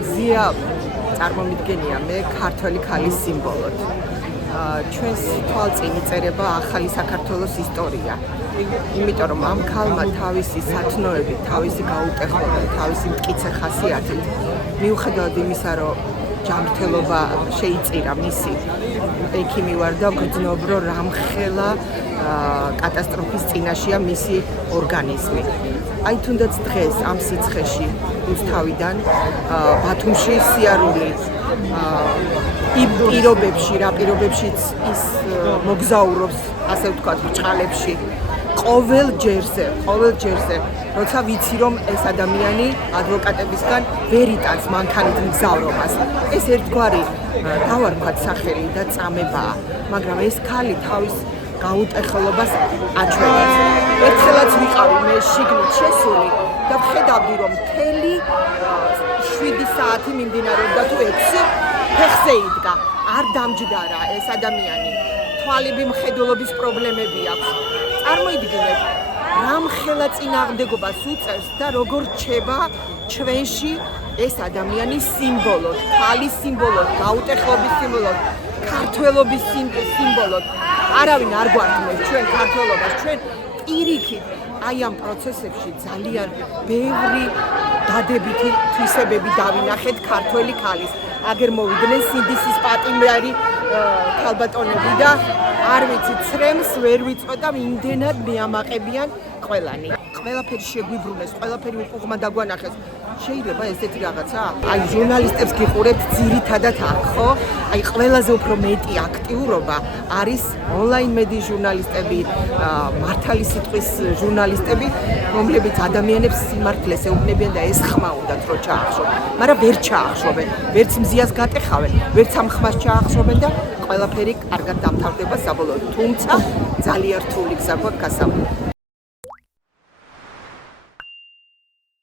მზია წარმომიდგენია მე ქართველი ქალის სიმბოლოდ. ჩვენს თვალწინ იწერება ახალი საქართველოს ისტორია. იმიტომ რომ ამ ქალმა თავისი სათნოებით, თავისი გაუტეხლობით, თავისი მტკიცე ხასიათით, მიუხედავად იმისა, რომ ჯანმრთელობა შეიწირა მისი, ექიმი ვარ და ვგრძნობ, რომ რამხელა კატასტროფის წინაშეა მისი ორგანიზმი. აი თუნდაც დღეს ამ სიცხეში რუსთავიდან ბათუმში სიარული იმ პირობებში, რა პირობებშიც ის მოგზაურობს, ასე ვთქვათ, ბრჭყალებში. ყოველ ჯერზე, როცა ვიცი რომ ეს ადამიანი ადვოკატებისგან ვერ იტანს მანქანით მგზავრობას. ეს ერთგვარი დავარქვათ სახელი და წამებაა, მაგრამ ეს ქალი თავის გაუტეხლობას აჩვენებს. ერთხელაც ვიყავი მე შიგნით შესული და ვხედავდი რომ მთელი 7 საათი მიმდინარეობდა თუ 6 ფეხზე იდგა. არ დამჯდარა ეს ადამიანი. თვალები მხედველობის პრობლემები აქვს. წარმოიდგინეთ, რამხელა წინააღმდეგობას უწევს და როგორ რჩება ჩვენში ეს ადამიანის სიმბოლოდ, ქალის სიმბოლოდ, გაუტეხლობის სიმბოლოდ, ქართველობის სიმბოლოდ. არავინ არ გვართმევს ჩვენ ქართველობას, ჩვენ პირიქით აი ამ პროცესებში ძალიან ბევრი დადებითი თვისებები დავინახეთ ქართველი ქალის. აგერ მოვიდნენ სინდისის პატიმარი ქალბატონები და არ ვიცი, ცრემს ვერ ვიწოდა, იმდენად მეამაყებიან ყველანი. ყველაფერი შეგვიბრუნეს, ყველაფერი უყუღმა დაგვანახეს. შეიძლება ესეთი რაღაცა? აი ჟურნალისტებს გიყურებთ ძირითადად აქ, ხო? აი ყველაზე უფრო მეტი აქტიურობა არის ონლაინ მედიის ჟურნალისტები, მართალი სიტყვის ჟურნალისტები, რომლებიც ადამიანებს სიმართლეს ეუბნებიან და ეს ხმა უნდათ რომ ჩაახშობენ. მაგრამ ვერ ჩაახშობენ, ვერც მზიას გატეხავენ, ვერც ამ ხმას ჩაახშობენ და ყველაფერი კარგად დამთავრდება საბოლოოდ. თუმცა ძალიან რთული გზა გვაქვს გასავლელად.